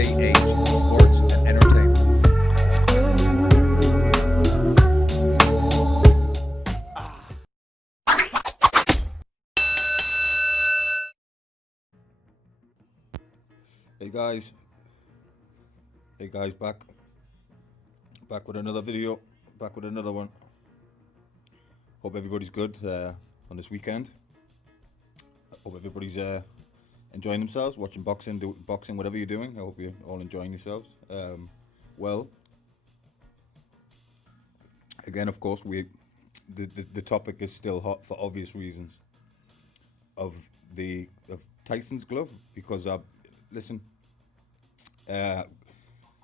JH Sports and Entertainment. Hey guys, back with another video, back with another one. Hope everybody's good on this weekend. Hope everybody's enjoying themselves, watching boxing, whatever you're doing. I hope you're all enjoying yourselves. Well, again, of course, the topic is still hot for obvious reasons of Tyson's glove because listen, uh,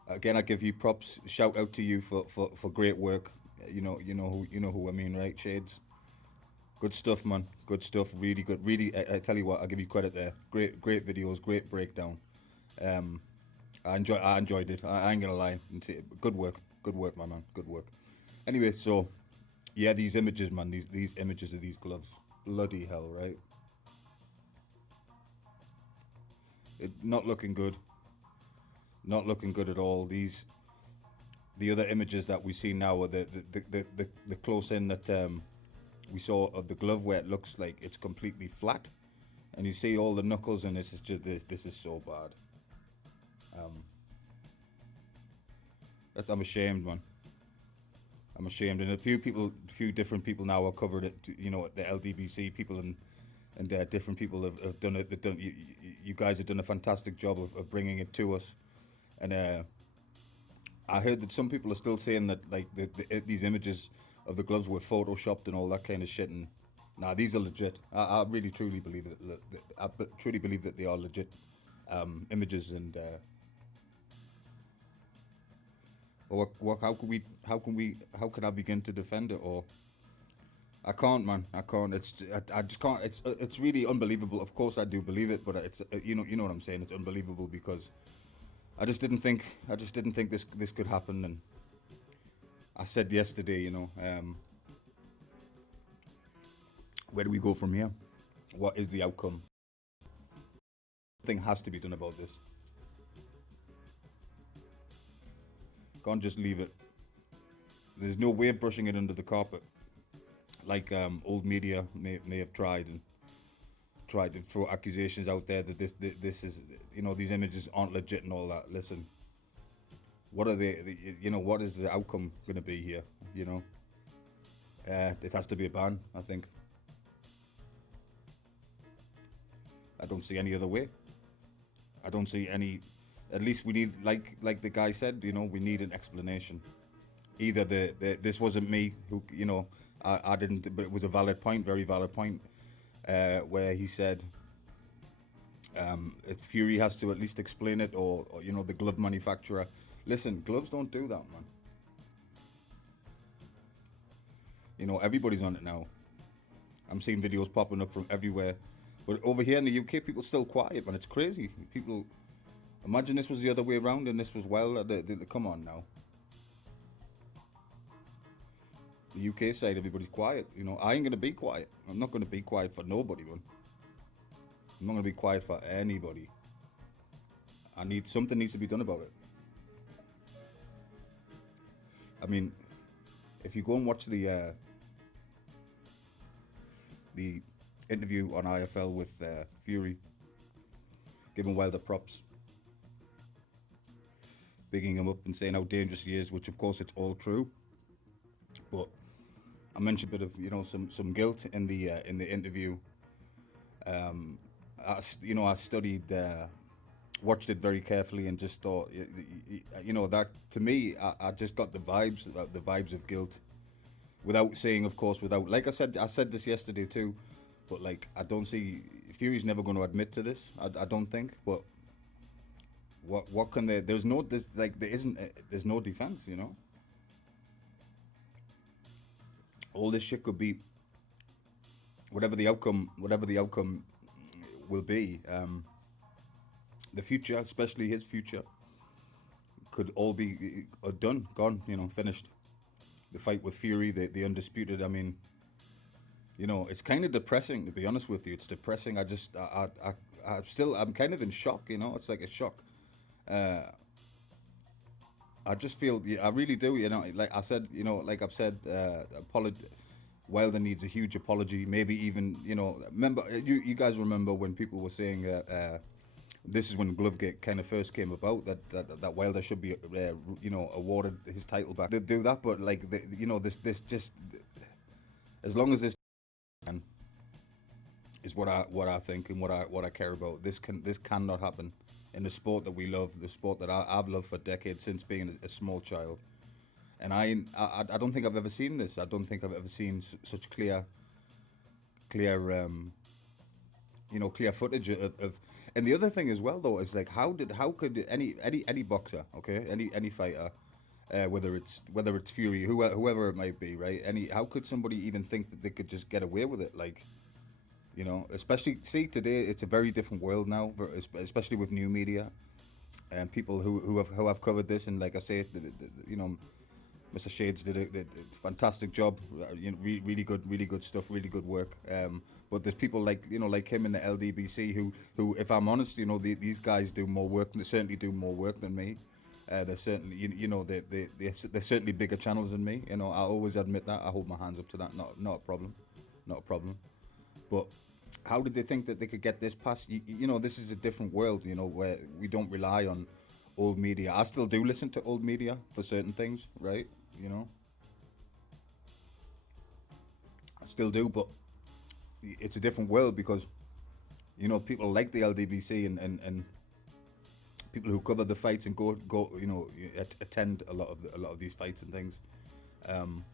again, I give you props. Shout out to you for great work. You know who I mean, right? Shades. Good stuff, man. Good stuff. Really good. Really, I tell you what, I'll give you credit there. Great videos. Great breakdown. Um, I enjoyed it. I ain't gonna lie. Good work. Good work, my man. Good work. Anyway, so yeah, these images, man. These images of these gloves. Bloody hell, right? It not looking good. Not looking good at all. The other images that we see now are the close in that we saw of the glove where it looks like it's completely flat, and you see all the knuckles, and this is so bad. Um, I'm ashamed, man. I'm ashamed, and a few different people now are covered it. You know, the LDBC people and different people have done it. You guys have done a fantastic job of bringing it to us, and I heard that some people are still saying that like these images of the gloves were photoshopped and all that kind of shit. And nah, these are legit. I really truly believe that. Truly believe that they are legit images. And how can I begin to defend it? Or I can't, man. I can't. I just can't. It's really unbelievable. Of course, I do believe it, but it's you know what I'm saying. It's unbelievable because I just didn't think this could happen. And I said yesterday, where do we go from here? What is the outcome? Something has to be done about this. Can't just leave it. There's no way of brushing it under the carpet, like old media may have tried to throw accusations out there that this is these images aren't legit and all that. Listen, what are what is the outcome going to be here? It has to be a ban. I think I don't see any other way. I don't see any. At least we need, like the guy said, we need an explanation. Either this wasn't me who, I didn't, but it was a valid point, very valid point, where he said if Fury has to at least explain it, or the glove manufacturer. Listen, gloves don't do that, man. Everybody's on it now. I'm seeing videos popping up from everywhere. But over here in the UK, people still quiet, man. It's crazy. People, imagine this was the other way around and this was come on now. The UK side, everybody's quiet. I ain't gonna be quiet. I'm not gonna be quiet for nobody, man. I'm not gonna be quiet for anybody. Something needs to be done about it. I mean, if you go and watch the interview on IFL with Fury, giving Wilder props, bigging him up and saying how dangerous he is, which of course it's all true. But I mentioned a bit of some guilt in the interview. I studied, watched it very carefully, and just thought, that to me, I just got the vibes of guilt, without saying, of course, like I said this yesterday too, but like I don't see Fury's never going to admit to this. I don't think, but what can there? There's no there's no defense. All this shit could be whatever the outcome will be. The future, especially his future, could all be done, gone, finished. The fight with Fury, the undisputed. I mean, it's kind of depressing, to be honest with you. It's depressing. I'm kind of in shock. It's like a shock. Uh, I just feel, yeah, I really do. You know, like I said, you know, like I've said, Wilder needs a huge apology. Maybe even, you know, remember you guys remember when people were saying this is when Glovegate kind of first came about, that Wilder should be you know, awarded his title back. They do that, but like you know, this just, as long as this is what I think and what I care about. This cannot happen in the sport that we love, the sport that I've loved for decades since being a small child. And I don't think I've ever seen this. I don't think I've ever seen such clear you know, clear footage of. And the other thing as well though is like, how could any boxer, okay, any fighter, whether it's Fury, whoever it might be, right? How could somebody even think that they could just get away with it? Like, you know, especially, see, today it's a very different world now, especially with new media and people who have covered this. And like I say, you know, Mr. Shades did a fantastic job. You know, really good stuff, really good work. But there's people like, you know, like him in the LDBC who, if I'm honest, you know, these guys do more work. They certainly do more work than me. They're certainly, you know, they're certainly bigger channels than me. You know, I always admit that. I hold my hands up to that. Not a problem, not a problem. But how did they think that they could get this past? You know, this is a different world, you know, where we don't rely on old media. I still do listen to old media for certain things, right? You know, I still do, but it's a different world because, you know, people like the LDBC and people who cover the fights and go you know, attend a lot of these fights and things. Um,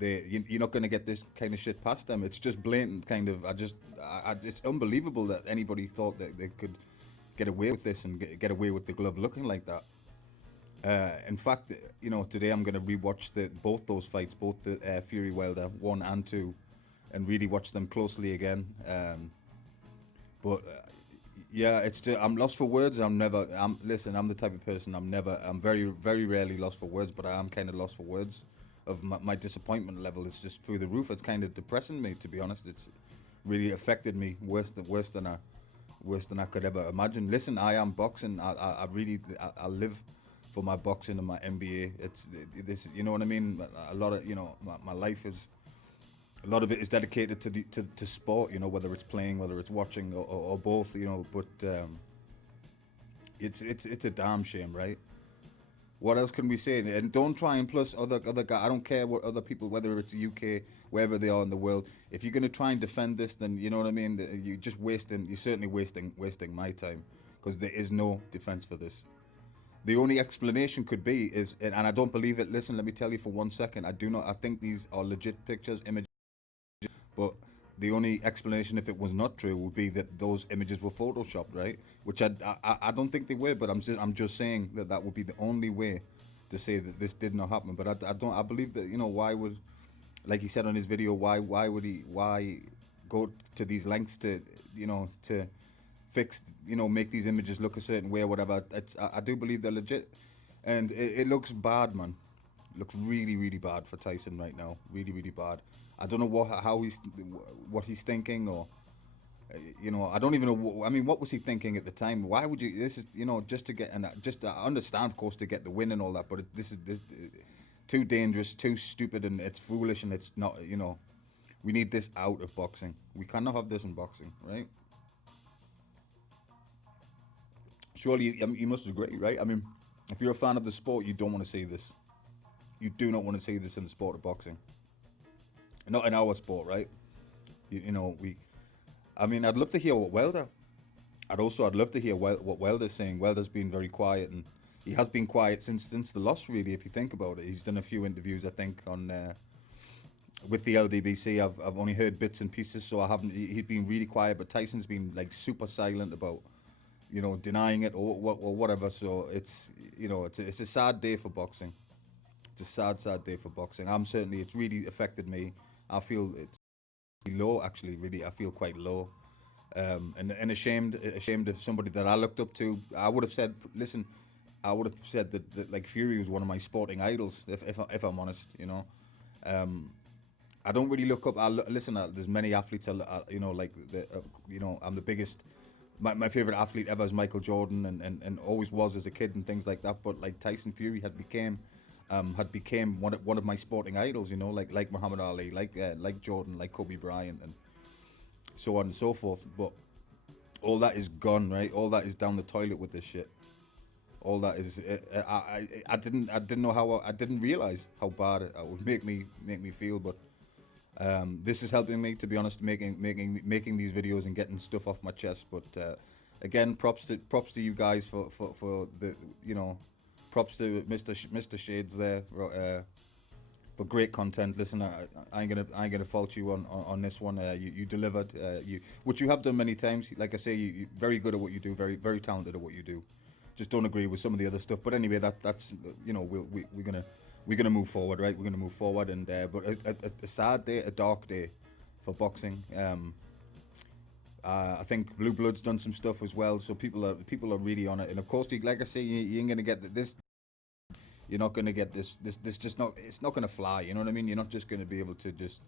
you're not going to get this kind of shit past them. It's just blatant kind of. It's unbelievable that anybody thought that they could get away with this and get away with the glove looking like that. In fact, you know, today I'm going to rewatch both those fights, both the Fury Wilder 1 and 2, and really watch them closely again. But yeah, I'm lost for words. Listen, I'm the type of person. I'm very rarely lost for words, but I am kind of lost for words. Of my disappointment level is just through the roof. It's kind of depressing me, to be honest. It's really affected me worse than I could ever imagine. Listen, I am boxing. I live for my boxing and my NBA. It's this, you know what I mean. A lot of, you know, my life is, a lot of it is dedicated to sport. You know, whether it's playing, whether it's watching, or both. You know, but it's a damn shame, right? What else can we say? And don't try and plus other guys. I don't care what other people, whether it's the UK, wherever they are in the world. If you're gonna try and defend this, then you know what I mean. You're just wasting. You're certainly wasting my time, because there is no defense for this. The only explanation could be is, and I don't believe it. Listen, let me tell you for 1 second. I do not. I think these are legit pictures, images. But the only explanation, if it was not true, would be that those images were photoshopped, right? Which I don't think they were, but I'm just saying that would be the only way to say that this did not happen. But I believe that, you know, why would, like he said on his video, why go to these lengths to, you know, to fix, you know, make these images look a certain way or whatever. I do believe they're legit, and it looks bad, man. It looks really bad for Tyson right now. Really bad. I don't know what he's thinking, or you know, I don't even know. I mean, what was he thinking at the time? Why would you? This is, you know, just to get, and just I understand, of course, to get the win and all that, but this is too dangerous, too stupid, and it's foolish, and it's not. You know, we need this out of boxing. We cannot have this in boxing, right? Surely you must agree, right? I mean, if you're a fan of the sport, you don't want to see this. You do not want to see this in the sport of boxing. Not in our sport, right? You know, I mean, I'd love to hear what Wilder. I'd love to hear what Wilder's saying. Wilder's been very quiet, and he has been quiet since the loss. Really, if you think about it, he's done a few interviews, I think, on with the LDBC. I've only heard bits and pieces, so I haven't. He's been really quiet, but Tyson's been like super silent about, you know, denying it or whatever. So it's, you know, it's a sad day for boxing. It's a sad day for boxing. It's really affected me. I feel it's low, actually. Really, I feel quite low, and ashamed of somebody that I looked up to. I would have said, listen, I would have said that like Fury was one of my sporting idols, if I'm honest. You know, I don't really look up. Listen, there's many athletes. You know, like you know, I'm the biggest my favorite athlete ever is Michael Jordan, and always was as a kid and things like that. But like Tyson Fury had became one of my sporting idols. You know, like Muhammad Ali, like Jordan, like Kobe Bryant, and so on and so forth. But all that is gone, right? All that is down the toilet with this shit. All that is, I didn't know how I didn't realize how bad it would make me feel, but this is helping me, to be honest, making these videos and getting stuff off my chest. But again, props to you guys for the, you know, props to Mr. Shades there for great content. Listen, I ain't gonna fault you on this one. You delivered, which you have done many times. Like I say, you're very good at what you do, very talented at what you do. Just don't agree with some of the other stuff. But anyway, that's you know, we're gonna move forward, right? We're gonna move forward, and but a sad day, a dark day for boxing. I think Blue Blood's done some stuff as well, so people are really on it. And of course, like I say, you ain't gonna get this. You're not gonna get this just not. It's not gonna fly. You know what I mean? You're not just gonna be able to just,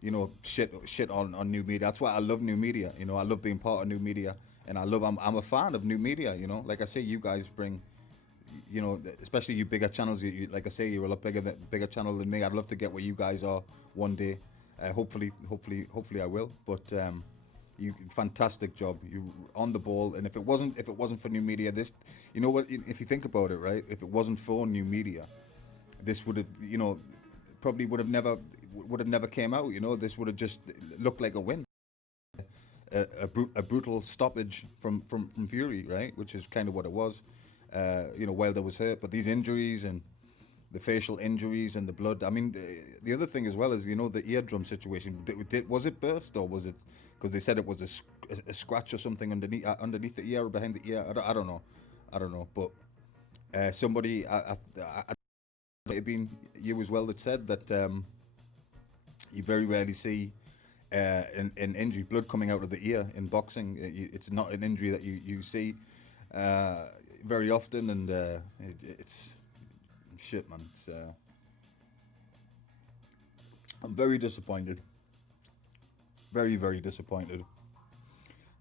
you know, shit on new media. That's why I love new media. You know, I love being part of new media, and I'm a fan of new media. You know, like I say, you guys bring, you know, especially you bigger channels. Like I say, you're a lot bigger channel than me. I'd love to get where you guys are one day. Hopefully I will. But you fantastic job. You on the ball. And if it wasn't for new media, this, you know what? If you think about it, right? If it wasn't for new media, this would have, you know, probably would have never came out. You know, this would have just looked like a win. A brutal stoppage from Fury, right? Which is kind of what it was. You know, Wilder was hurt, but these injuries and the facial injuries and the blood. I mean, the other thing as well is, you know, the eardrum situation. Was it burst, or was it because they said it was a scratch or something underneath the ear or behind the ear? I don't know. But somebody, I might have been you as well, that said that you very rarely see an injury, blood coming out of the ear in boxing. It's not an injury that you see very often, and it's shit, man. It's, I'm very disappointed. Very disappointed.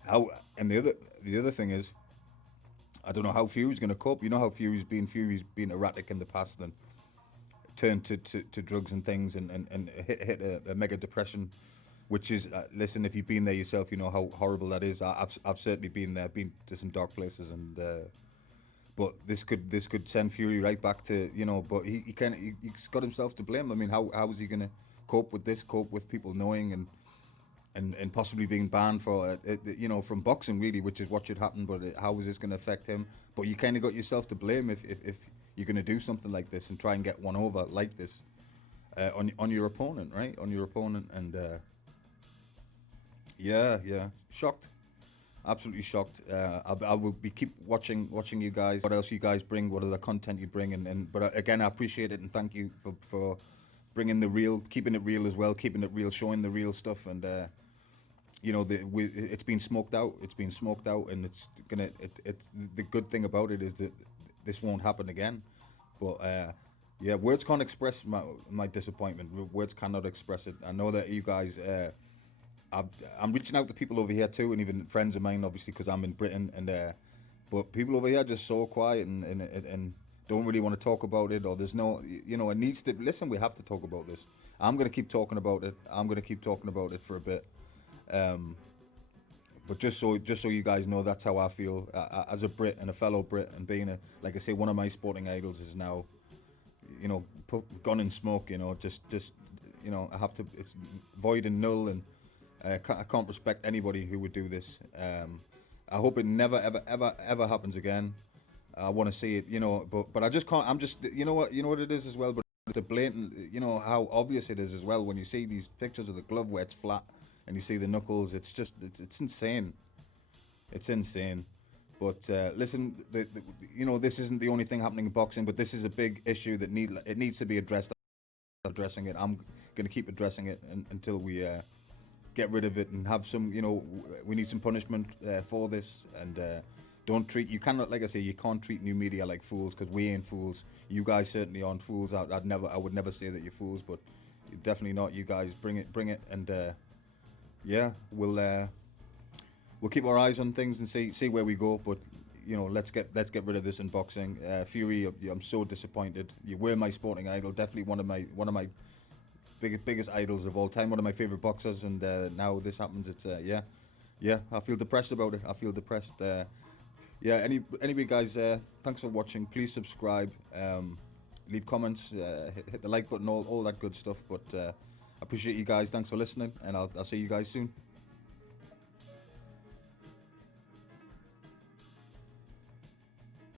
How, and the other thing is, I don't know how Fury's gonna cope. You know how Fury's been erratic in the past and turned to drugs and things, and hit a mega depression, which is, listen, if you've been there yourself, you know how horrible that is. I've certainly been there, been to some dark places, and but this could send Fury right back to, you know. But he's got himself to blame. I mean, how is he gonna cope with this? Cope with people knowing and possibly being banned for you know, from boxing, really, which is what should happen. But how is this going to affect him? But you kind of got yourself to blame if you're going to do something like this and try and get one over like this on your opponent, right? On your opponent, and yeah, shocked, absolutely shocked. I will be keep watching you guys. What else you guys bring? What other content you bring? And but again, I appreciate it and thank you for bringing the real, keeping it real as well, keeping it real, showing the real stuff, and you know, it's been smoked out. It's been smoked out, and it's the good thing about it is that this won't happen again. But yeah, words can't express my disappointment. Words cannot express it. I know that you guys. I'm reaching out to people over here too, and even friends of mine, obviously, because I'm in Britain, and but people over here are just so quiet and don't really want to talk about it, or there's no, you know, it needs to. Listen, we have to talk about this. I'm gonna keep talking about it. I'm gonna keep talking about it for a bit. But just so you guys know, that's how I feel as a Brit and a fellow Brit, and being like I say, one of my sporting idols is now, you know, gone in smoke. You know, just you know, I have to. It's void and null, and I can't respect anybody who would do this. I hope it never ever happens again. I want to see it, you know, but I just can't. I'm just, you know what it is as well. But the blatant, you know how obvious it is as well when you see these pictures of the glove where it's flat and you see the knuckles. It's just it's insane. It's insane. But listen, you know, this isn't the only thing happening in boxing, but this is a big issue that needs to be addressed. Addressing it, I'm going to keep addressing it until we get rid of it and have some, you know, we need some punishment for this, and don't treat, you cannot, like I say, you can't treat new media like fools, because we ain't fools. You guys certainly aren't fools. I would never say that you're fools, but you're definitely not. You guys bring it, and yeah, we'll we'll keep our eyes on things and see where we go. But you know, let's get rid of this in boxing. Fury, I'm so disappointed. You were my sporting idol, definitely one of my biggest idols of all time, one of my favorite boxers, and now this happens. It's yeah. I feel depressed about it. I feel depressed. Yeah. Anyway, guys, thanks for watching. Please subscribe. Leave comments. Hit the like button. All that good stuff. But I appreciate you guys. Thanks for listening, and I'll see you guys soon.